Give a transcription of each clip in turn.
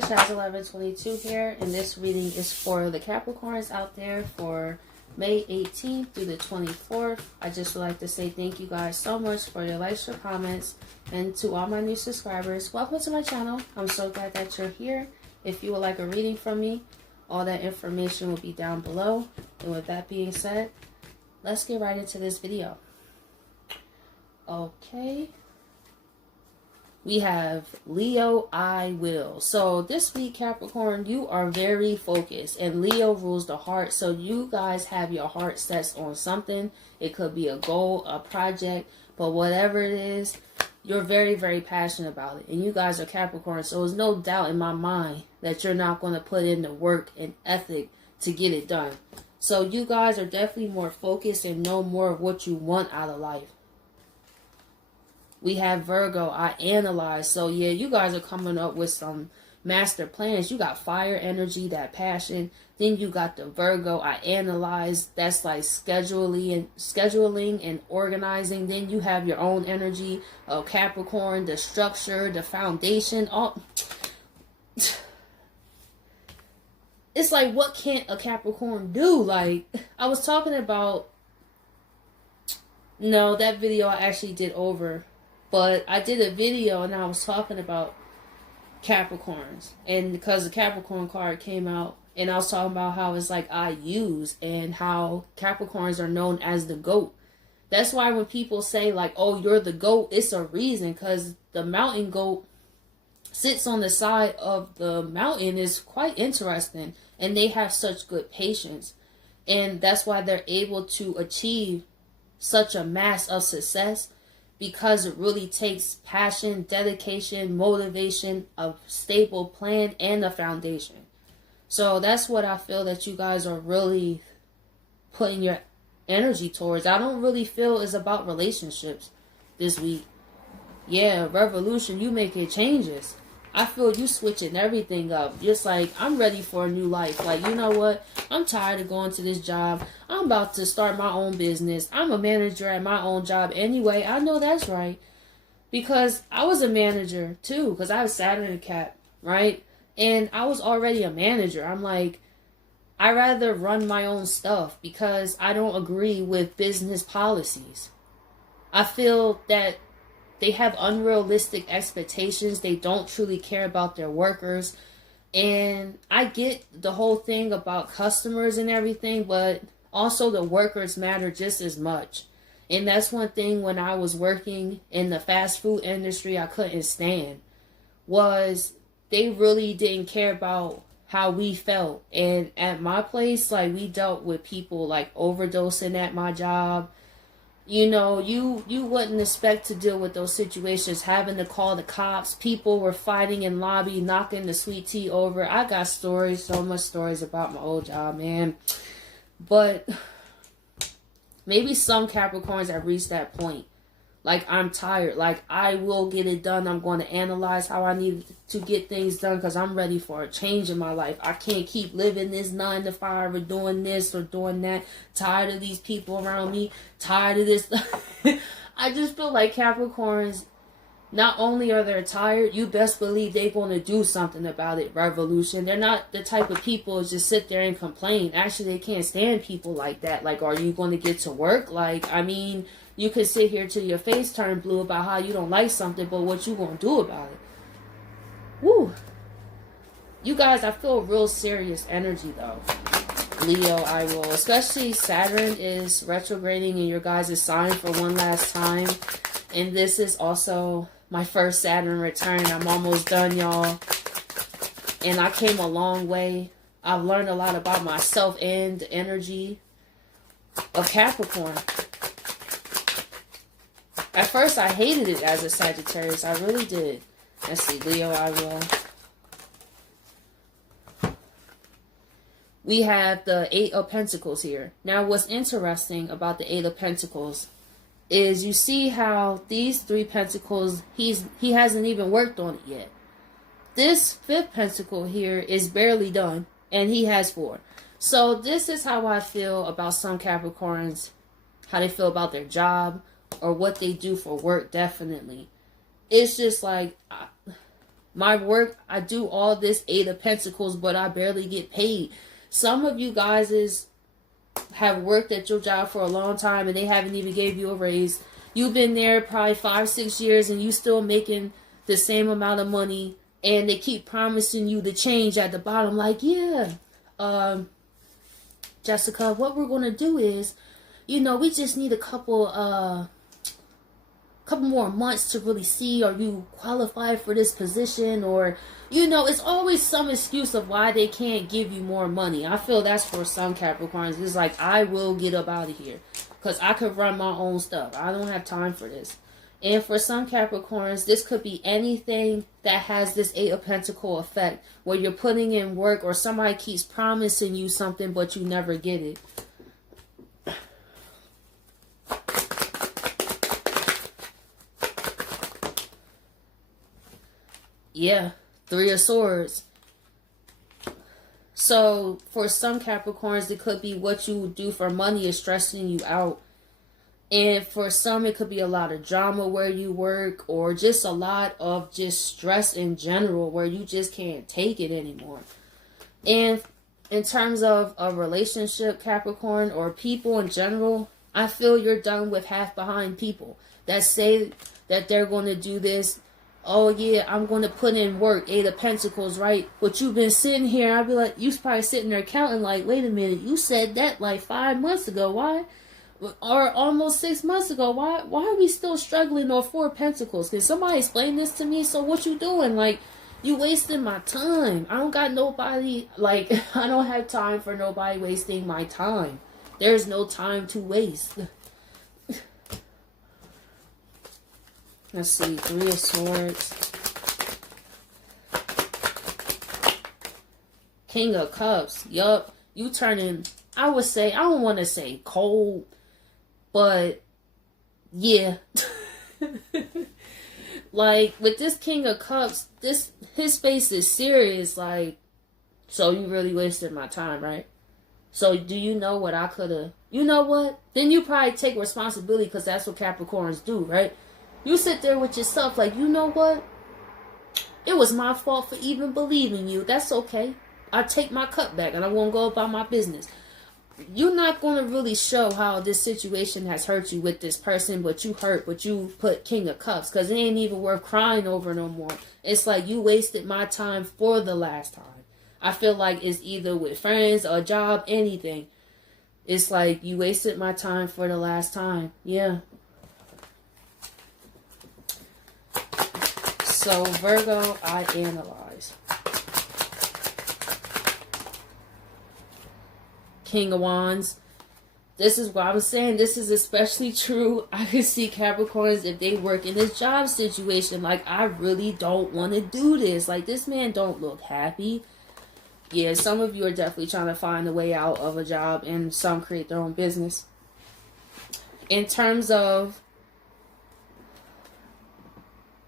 is Shaz1122 here, and this reading is for the Capricorns out there for May 18th through the 24th. I just would like to say thank you guys so much for your likes, your comments, and to all my new subscribers, welcome to my channel. I'm so glad that you're here. If you would like a reading from me, all that information will be down below. And with that being said, let's get right into this video. Okay. We have Leo, I will. So this week, Capricorn, you are very focused, and Leo rules the heart. So you guys have your heart set on something. It could be a goal, a project, but whatever it is, you're very, very passionate about it. And you guys are Capricorn, so there's no doubt in my mind that you're not going to put in the work and ethic to get it done. So you guys are definitely more focused and know more of what you want out of life. We have Virgo, I analyze. So yeah, you guys are coming up with some master plans. You got fire energy, that passion. Then you got the Virgo, I analyze. That's like scheduling and organizing. Then you have your own energy of Capricorn, the structure, the foundation. All it's like, what can't a Capricorn do? Like, I was talking about, no, that video I actually did over. But I did a video and I was talking about Capricorns. And because the Capricorn card came out, and I was talking about how it's like I use, and how Capricorns are known as the GOAT. That's why when people say like, oh, you're the GOAT, it's a reason. Because the mountain goat sits on the side of the mountain is quite interesting. And they have such good patience. And that's why they're able to achieve such a mass of success. Because it really takes passion, dedication, motivation, a stable plan, and a foundation. So that's what I feel that you guys are really putting your energy towards. I don't really feel it's about relationships this week. Yeah, revolution, you making changes. I feel you switching everything up. Just like, I'm ready for a new life. Like, you know what? I'm tired of going to this job. I'm about to start my own business. I'm a manager at my own job anyway. I know that's right. Because I was a manager too. Because I have Saturn and Cap, right? And I was already a manager. I'm like, I rather run my own stuff because I don't agree with business policies. I feel that they have unrealistic expectations. They don't truly care about their workers. And I get the whole thing about customers and everything, but also the workers matter just as much. And that's one thing when I was working in the fast food industry I couldn't stand, was they really didn't care about how we felt. And at my place, like, we dealt with people like overdosing at my job. You know, you wouldn't expect to deal with those situations, having to call the cops. People were fighting in lobby, knocking the sweet tea over. I got stories, so much stories about my old job, man. But maybe some Capricorns have reached that point. Like, I'm tired. Like, I will get it done. I'm going to analyze how I need to get things done because I'm ready for a change in my life. I can't keep living this 9 to 5 or doing this or doing that. Tired of these people around me. Tired of this. I just feel like Capricorns, not only are they tired, you best believe they're going to do something about it. Revolution. They're not the type of people who just sit there and complain. Actually, they can't stand people like that. Like, are you going to get to work? Like, I mean, you could sit here till your face turn blue about how you don't like something, but what you gonna do about it? Woo! You guys, I feel real serious energy though. Leo, I will. Especially Saturn is retrograding in your guys' sign for one last time. And this is also my first Saturn return. I'm almost done, y'all. And I came a long way. I've learned a lot about myself and the energy of Capricorn. At first, I hated it as a Sagittarius. I really did. Let's see. Leo, I will. We have the 8 of Pentacles here. Now, what's interesting about the 8 of Pentacles is you see how these 3 Pentacles, he hasn't even worked on it yet. This 5th Pentacle here is barely done, and he has 4. So this is how I feel about some Capricorns, how they feel about their job, or what they do for work. Definitely, it's just like My work, I do all this 8 of Pentacles, but I barely get paid. Some of you guys have worked at your job for a long time and they haven't even gave you a raise. You've been there probably 5-6 years and you still making the same amount of money, and they keep promising you the change at the bottom. Like, yeah, Jessica, what we're going to do is, we just need a couple more months to really see, are you qualified for this position? Or, it's always some excuse of why they can't give you more money. I feel that's for some Capricorns. It's like, I will get up out of here because I could run my own stuff. I don't have time for this. And for some Capricorns, this could be anything that has this 8 of Pentacle effect, where you're putting in work or somebody keeps promising you something but you never get it. Yeah, 3 of Swords. So for some Capricorns, it could be what you do for money is stressing you out. And for some, it could be a lot of drama where you work, or just a lot of just stress in general where you just can't take it anymore. And in terms of a relationship, Capricorn, or people in general, I feel you're done with half behind people that say that they're going to do this. Oh yeah, I'm going to put in work, 8 of Pentacles, right? But you've been sitting here, I'd be like, you probably sitting there counting like, wait a minute, you said that like 5 months ago. Why? Or almost 6 months ago. Why are we still struggling on 4 of Pentacles? Can somebody explain this to me? So what you doing? Like, you wasting my time. I don't got nobody, like, I don't have time for nobody wasting my time. There's no time to waste. Let's see, 3 of Swords. King of Cups. Yup. You turning, I would say, I don't want to say cold, but yeah. Like, with this King of Cups, his face is serious. Like, so you really wasted my time, right? So do you know what I could have, you know what? Then you probably take responsibility, because that's what Capricorns do, right? You sit there with yourself like, you know what? It was my fault for even believing you. That's okay. I take my cut back and I'm going to go about my business. You're not going to really show how this situation has hurt you with this person, but you put King of Cups, because it ain't even worth crying over no more. It's like, you wasted my time for the last time. I feel like it's either with friends, a job, anything. It's like, you wasted my time for the last time. Yeah. So, Virgo, I analyze. King of Wands. This is what I was saying. This is especially true. I can see Capricorns if they work in this job situation. Like, I really don't want to do this. Like, this man don't look happy. Yeah, some of you are definitely trying to find a way out of a job, and some create their own business. In terms of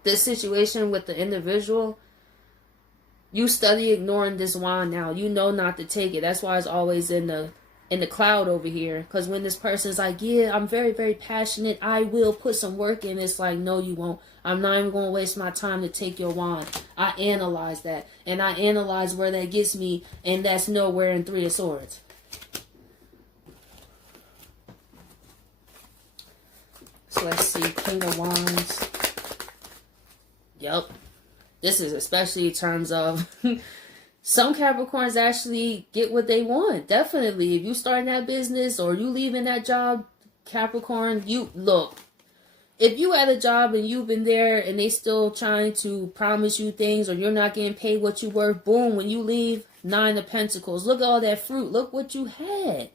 this situation with the individual, you study ignoring this wand now. You know not to take it. That's why it's always in the cloud over here. Because when this person's like, yeah, I'm very, very passionate, I will put some work in, it's like, no, you won't. I'm not even going to waste my time to take your wand. I analyze that. And I analyze where that gets me. And that's nowhere in 3 of Swords. So let's see. King of Wands. Yep. This is especially in terms of some Capricorns actually get what they want. Definitely. If you starting that business or you leaving that job, Capricorn, you look. If you at a job and you've been there and they still trying to promise you things, or you're not getting paid what you worth, boom, when you leave, 9 of Pentacles. Look at all that fruit. Look what you had.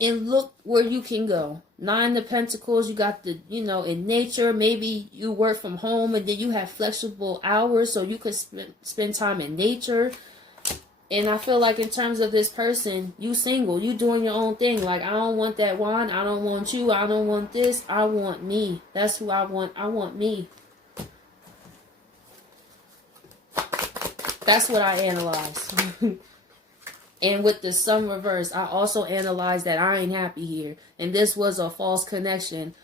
And look where you can go. 9 of Pentacles, you got the, in nature, maybe you work from home and then you have flexible hours so you could spend time in nature. And I feel like in terms of this person, you single, you doing your own thing. Like, I don't want that wand. I don't want you. I don't want this. I want me. That's who I want. I want me. That's what I analyze. And with the sun reverse, I also analyzed that I ain't happy here. And this was a false connection.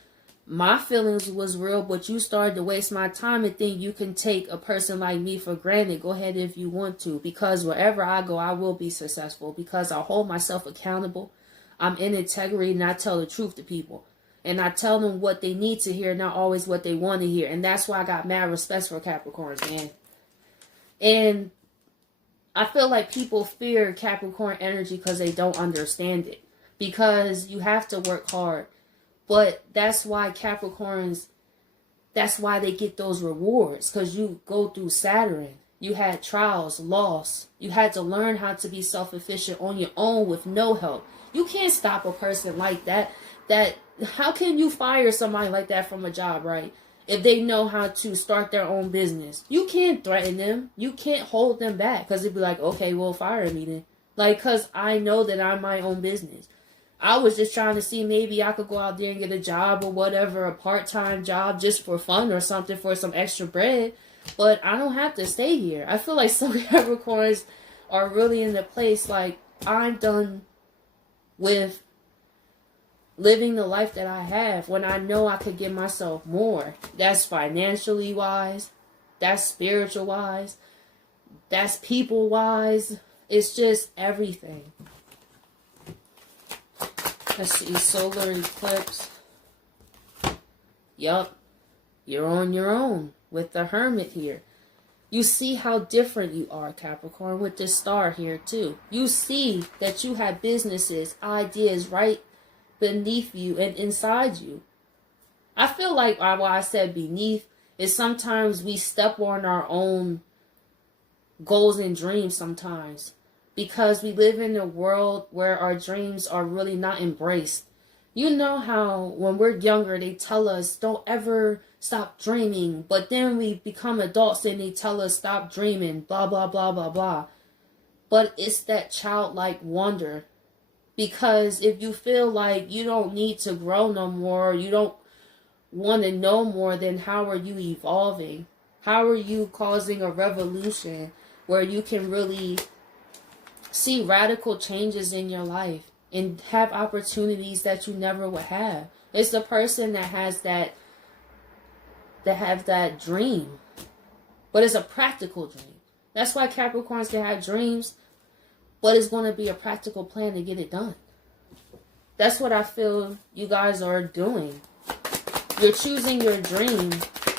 my feelings was real, but you started to waste my time and think you can take a person like me for granted. Go ahead if you want to, because wherever I go, I will be successful, because I hold myself accountable. I'm in integrity, and I tell the truth to people. And I tell them what they need to hear, not always what they want to hear. And that's why I got mad respect for Capricorns, man. And I feel like people fear Capricorn energy because they don't understand it. Because you have to work hard. But that's why Capricorns, that's why they get those rewards. Because you go through Saturn. You had trials, loss. You had to learn how to be self-efficient on your own with no help. You can't stop a person like that. How can you fire somebody like that from a job, right? If they know how to start their own business. You can't threaten them. You can't hold them back. Because they'd be like, okay, well, fire me then. Like, because I know that I'm my own business. I was just trying to see maybe I could go out there and get a job or whatever, a part-time job just for fun or something, for some extra bread. But I don't have to stay here. I feel like some Capricorns are really in the place like, I'm done with living the life that I have when I know I could give myself more. That's financially wise. That's spiritual wise. That's people wise. It's just everything. Let's see, solar eclipse. Yup, you're on your own with the Hermit here. You see how different you are, Capricorn, with this star here too. You see that you have businesses, ideas right beneath you and inside you. I feel like why I said beneath is sometimes we step on our own goals and dreams sometimes. Because we live in a world where our dreams are really not embraced. You know how when we're younger, they tell us, don't ever stop dreaming. But then we become adults and they tell us, stop dreaming, blah, blah, blah, blah, blah. But it's that childlike wonder. Because if you feel like you don't need to grow no more, you don't want to know more, then how are you evolving? How are you causing a revolution where you can really see radical changes in your life and have opportunities that you never would have? It's the person that has that dream, but it's a practical dream. That's why Capricorns can have dreams, but it's going to be a practical plan to get it done. That's what I feel you guys are doing. You're choosing your dream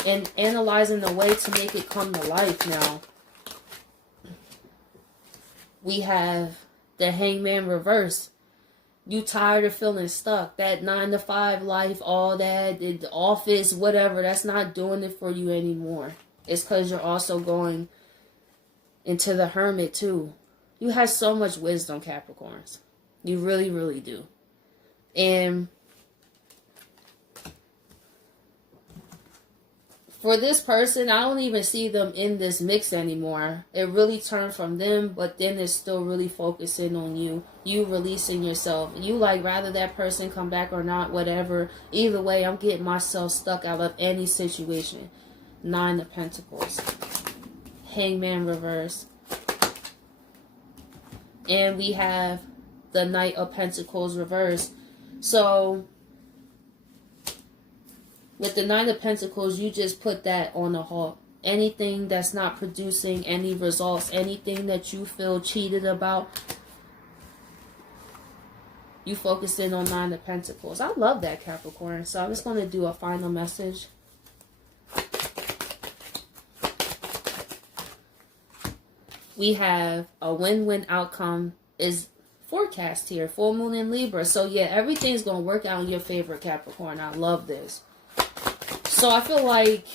and analyzing the way to make it come to life now. We have the Hangman reverse. You tired of feeling stuck. That 9-to-5 life, all that, the office, whatever, that's not doing it for you anymore. It's because you're also going into the Hermit too. You have so much wisdom, Capricorns. You really, really do. And for this person, I don't even see them in this mix anymore. It really turned from them, but then it's still really focusing on you. You releasing yourself. You like rather that person come back or not, whatever. Either way, I'm getting myself stuck out of any situation. 9 of Pentacles. Hangman reverse. And we have the Knight of Pentacles reverse. So with the 9 of Pentacles, you just put that on a halt. Anything that's not producing any results, anything that you feel cheated about, you focus in on 9 of Pentacles. I love that, Capricorn. So I'm just going to do a final message. We have a win-win outcome is forecast here. Full moon in Libra. So yeah, everything's going to work out in your favor, Capricorn. I love this. So I feel like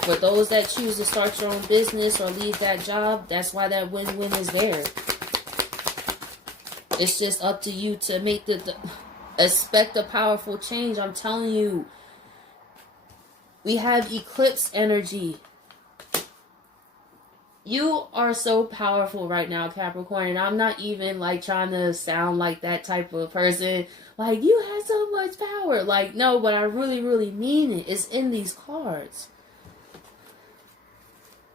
for those that choose to start your own business or leave that job, that's why that win-win is there. It's just up to you to make expect a powerful change. I'm telling you. We have eclipse energy. You are so powerful right now, Capricorn. And I'm not even like trying to sound like that type of person. Like, you have so much power. Like, no, but I really, really mean it. It's in these cards.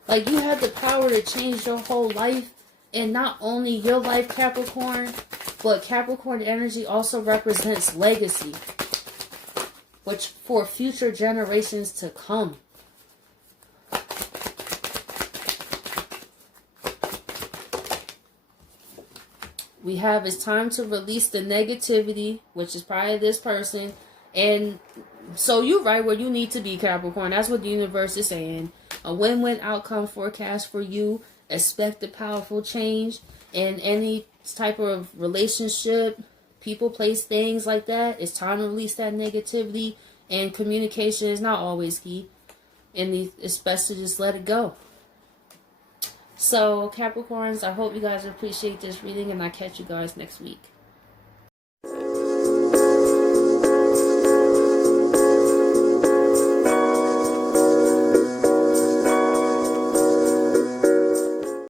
Like, you have the power to change your whole life. And not only your life, Capricorn, but Capricorn energy also represents legacy. which for future generations to come. We have it's time to release the negativity, which is probably this person. And so you're right where you need to be, Capricorn. That's what the universe is saying. A win-win outcome forecast for you. Expect a powerful change in any type of relationship, people, place, things like that. It's time to release that negativity. And communication is not always key. And it's best to just let it go. So, Capricorns, I hope you guys appreciate this reading, and I'll catch you guys next week.